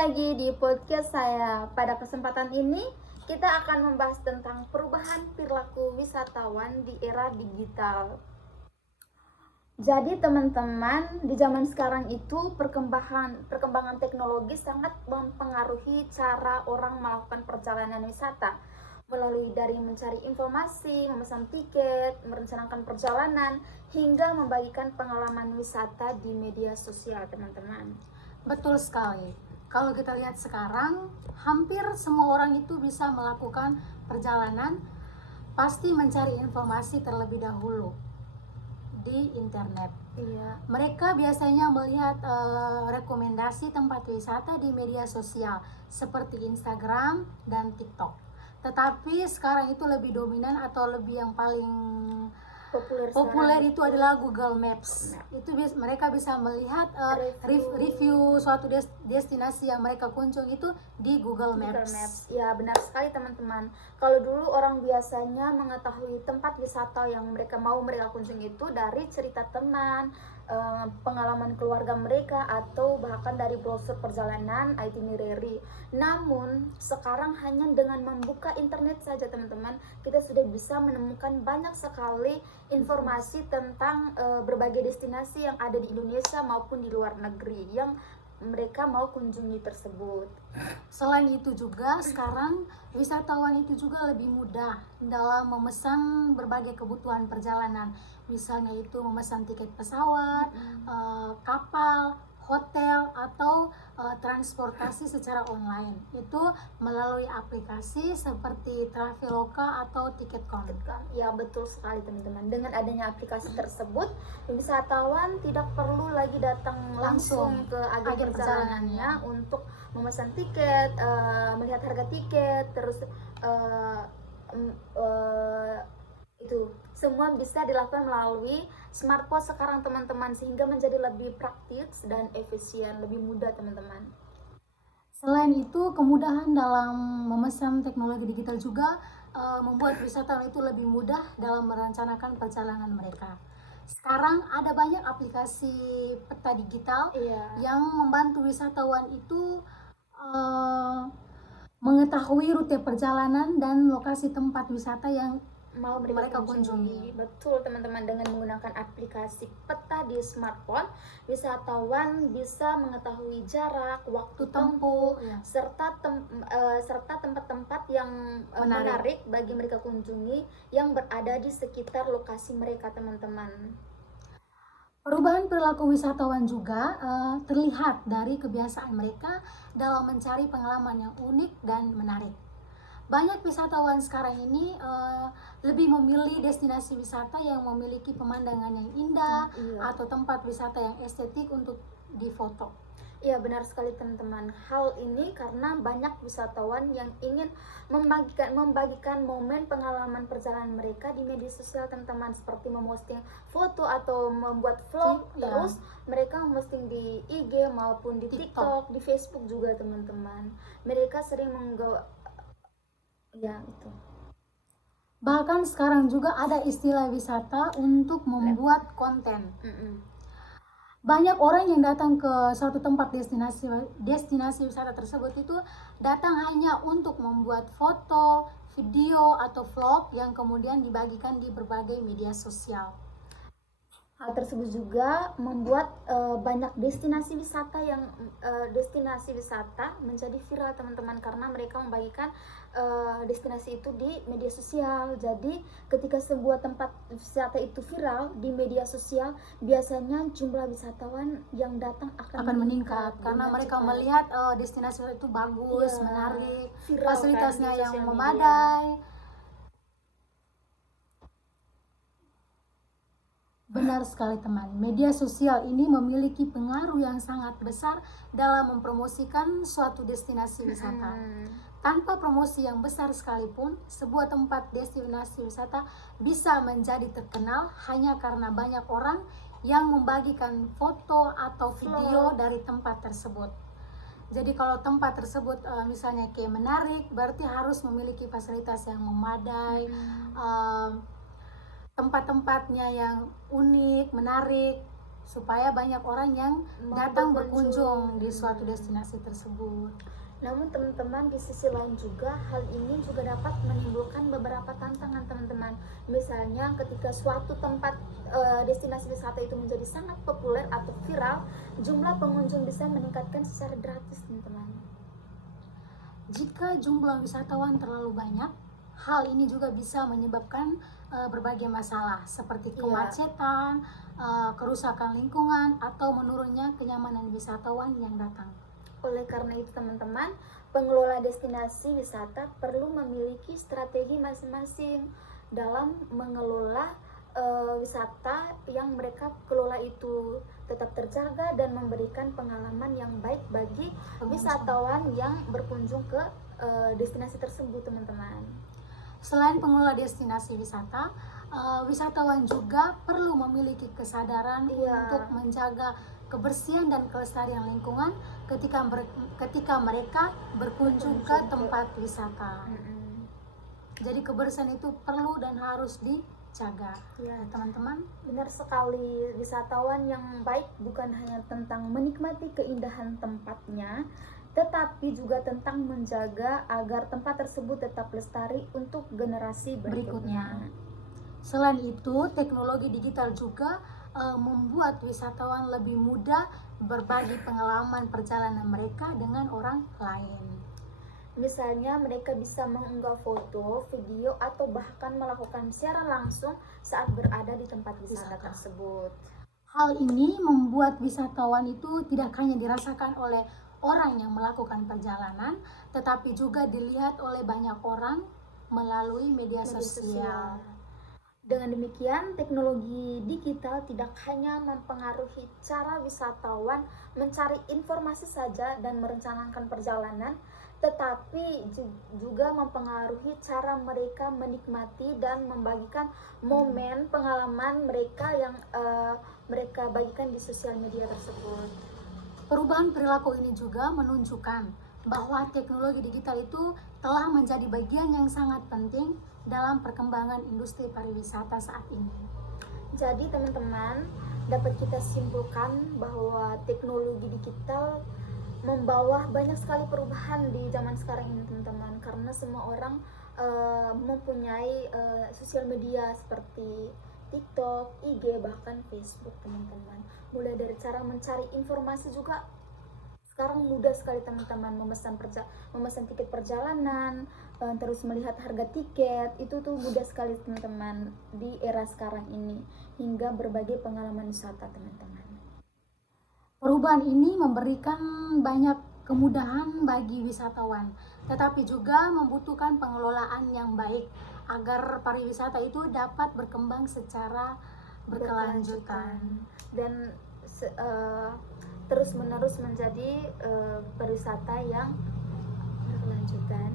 lagi di podcast saya. Pada kesempatan ini, kita akan membahas tentang perubahan perilaku wisatawan di era digital. Jadi teman-teman, di zaman sekarang itu perkembangan teknologi sangat mempengaruhi cara orang melakukan perjalanan wisata. Melalui dari mencari informasi, memesan tiket, merencanakan perjalanan, hingga membagikan pengalaman wisata di media sosial, teman-teman. Betul sekali. Kalau kita lihat sekarang, hampir semua orang itu bisa melakukan perjalanan, pasti mencari informasi terlebih dahulu di internet. Iya. Mereka biasanya melihat rekomendasi tempat wisata di media sosial seperti Instagram dan TikTok. Tetapi sekarang itu lebih dominan atau lebih yang paling populer itu adalah Google Maps. Itu mereka bisa melihat review suatu destinasi yang mereka kunjungi itu di Google Maps. Ya, benar sekali teman-teman. Kalau dulu orang biasanya mengetahui tempat wisata yang mereka kunjungi itu dari cerita teman, pengalaman keluarga mereka, atau bahkan dari brosur perjalanan itinerary. Namun sekarang hanya dengan membuka internet saja teman-teman, kita sudah bisa menemukan banyak sekali informasi tentang berbagai destinasi yang ada di Indonesia maupun di luar negeri yang mereka mau kunjungi tersebut. Selain itu juga sekarang wisatawan itu juga lebih mudah dalam memesan berbagai kebutuhan perjalanan. Misalnya itu memesan tiket pesawat, kapal, hotel, atau transportasi secara online. Itu melalui aplikasi seperti Traveloka atau Tiket.com. Ya, betul sekali teman-teman. Dengan adanya aplikasi tersebut, wisatawan tidak perlu lagi datang langsung ke agen perjalanannya untuk memesan tiket, melihat harga tiket, terus itu semua bisa dilakukan melalui smartphone sekarang teman-teman, sehingga menjadi lebih praktis dan efisien, lebih mudah teman-teman. Selain itu, kemudahan dalam memesan teknologi digital juga membuat wisatawan itu lebih mudah dalam merencanakan perjalanan mereka. Sekarang ada banyak aplikasi peta digital yang membantu wisatawan itu mengetahui rute perjalanan dan lokasi tempat wisata yang mau mereka kunjungi. Betul teman-teman, dengan menggunakan aplikasi peta di smartphone, wisatawan bisa mengetahui jarak, waktu tempuh, serta tempat-tempat yang menarik bagi mereka kunjungi yang berada di sekitar lokasi mereka, teman-teman. Perubahan perilaku wisatawan juga terlihat dari kebiasaan mereka dalam mencari pengalaman yang unik dan menarik. Banyak wisatawan sekarang ini lebih memilih destinasi wisata yang memiliki pemandangan yang indah atau tempat wisata yang estetik untuk difoto. Iya, benar sekali teman-teman. Hal ini karena banyak wisatawan yang ingin membagikan momen pengalaman perjalanan mereka di media sosial teman-teman, seperti memposting foto atau membuat vlog. Terus mereka memposting di IG maupun di TikTok, di Facebook juga teman-teman. Mereka sering itu. Bahkan sekarang juga ada istilah wisata untuk membuat konten. Banyak orang yang datang ke suatu tempat destinasi wisata tersebut itu datang hanya untuk membuat foto, video, atau vlog yang kemudian dibagikan di berbagai media sosial. Hal tersebut juga membuat banyak destinasi wisata menjadi viral teman-teman, karena mereka membagikan destinasi itu di media sosial. Jadi ketika sebuah tempat wisata itu viral di media sosial, biasanya jumlah wisatawan yang datang akan meningkat karena mereka melihat destinasi itu bagus, menarik, fasilitasnya yang memadai. Benar sekali teman, media sosial ini memiliki pengaruh yang sangat besar dalam mempromosikan suatu destinasi wisata. Tanpa promosi yang besar sekalipun, sebuah tempat destinasi wisata bisa menjadi terkenal hanya karena banyak orang yang membagikan foto atau video dari tempat tersebut. Jadi kalau tempat tersebut misalnya kayak menarik, berarti harus memiliki fasilitas yang memadai, tempat-tempatnya yang unik, menarik. supaya banyak orang yang Mau datang berkunjung. berkunjung di suatu destinasi tersebut. Namun teman-teman, di sisi lain juga hal ini juga dapat menimbulkan beberapa tantangan teman-teman. Misalnya ketika suatu tempat destinasi wisata itu menjadi sangat populer atau viral, jumlah pengunjung bisa meningkatkan secara drastis teman-teman. Jika jumlah wisatawan terlalu banyak, hal ini juga bisa menyebabkan berbagai masalah seperti Iya. kemacetan, kerusakan lingkungan, atau menurunnya kenyamanan wisatawan yang datang. Oleh karena itu teman-teman, pengelola destinasi wisata perlu memiliki strategi masing-masing dalam mengelola wisata yang mereka kelola itu tetap terjaga dan memberikan pengalaman yang baik bagi wisatawan yang berkunjung ke destinasi tersebut teman-teman. Selain pengelola destinasi wisata, wisatawan juga perlu memiliki kesadaran Iya. untuk menjaga kebersihan dan kelestarian lingkungan ketika mereka berkunjung ke tempat wisata. Jadi kebersihan itu perlu dan harus dijaga. Ya, Teman-teman, benar sekali. Wisatawan yang baik bukan hanya tentang menikmati keindahan tempatnya, tetapi juga tentang menjaga agar tempat tersebut tetap lestari untuk generasi berikutnya. selain itu, teknologi digital juga membuat wisatawan lebih mudah berbagi pengalaman perjalanan mereka dengan orang lain. Misalnya mereka bisa mengunggah foto, video, atau bahkan melakukan siaran langsung saat berada di tempat wisata tersebut. Hal ini membuat wisatawan itu tidak hanya dirasakan oleh orang yang melakukan perjalanan, tetapi juga dilihat oleh banyak orang melalui media sosial. Dengan demikian, teknologi digital tidak hanya mempengaruhi cara wisatawan mencari informasi saja dan merencanakan perjalanan, tetapi juga mempengaruhi cara mereka menikmati dan membagikan momen pengalaman mereka yang mereka bagikan di sosial media tersebut. Perubahan perilaku ini juga menunjukkan bahwa teknologi digital itu telah menjadi bagian yang sangat penting dalam perkembangan industri pariwisata saat ini. Jadi teman-teman, dapat kita simpulkan bahwa teknologi digital membawa banyak sekali perubahan di zaman sekarang ini teman-teman, karena semua orang mempunyai sosial media seperti TikTok, IG, bahkan Facebook teman-teman. Mulai dari cara mencari informasi juga sekarang mudah sekali teman-teman, memesan tiket perjalanan, terus melihat harga tiket, itu tuh mudah sekali teman-teman di era sekarang ini, hingga berbagai pengalaman wisata teman-teman. Perubahan ini memberikan banyak kemudahan bagi wisatawan, tetapi juga membutuhkan pengelolaan yang baik agar pariwisata itu dapat berkembang secara berkelanjutan dan terus-menerus menjadi pariwisata yang berkelanjutan.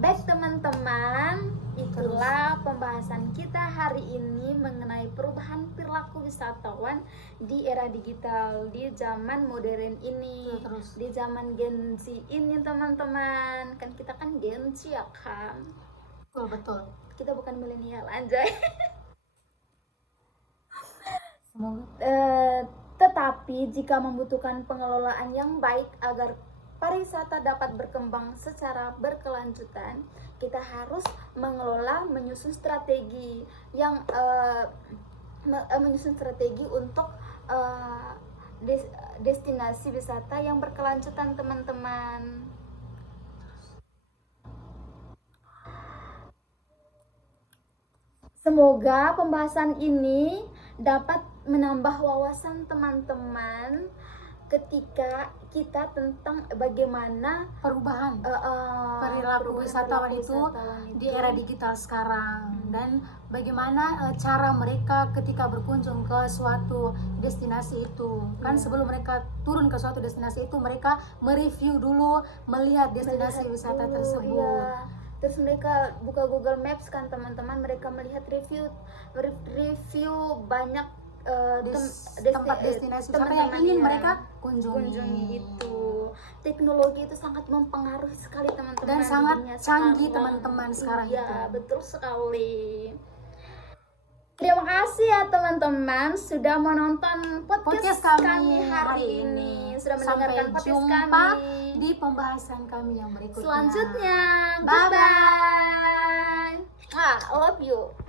Baik teman-teman, itulah pembahasan kita hari ini mengenai perubahan perilaku wisatawan di era digital, di zaman modern ini, di zaman Gen Z ini teman-teman. Kan kita kan Gen Z ya kan? Betul. Kita bukan milenial anjay. Tetapi jika membutuhkan pengelolaan yang baik agar pariwisata dapat berkembang secara berkelanjutan, kita harus menyusun strategi yang untuk destinasi wisata yang berkelanjutan teman-teman. Semoga pembahasan ini dapat menambah wawasan teman-teman ketika kita tentang bagaimana perubahan perilaku wisatawan itu di era digital sekarang, dan bagaimana cara mereka ketika berkunjung ke suatu destinasi itu. Kan sebelum mereka turun ke suatu destinasi itu, mereka mereview dulu, melihat destinasi wisata tersebut. Iya. Terus mereka buka Google Maps kan teman-teman, mereka melihat review banyak tempat destinasi wisata yang ingin mereka kunjungi. Itu teknologi itu sangat mempengaruhi sekali teman-teman, dan sangat canggih teman-teman sekarang. Iya, betul sekali. Terima kasih ya teman-teman sudah menonton podcast Podcast kami hari ini. Sudah mendengarkan Sampai podcast jumpa kami. di pembahasan kami yang berikutnya. Selanjutnya, Bye-bye. goodbye. Love you.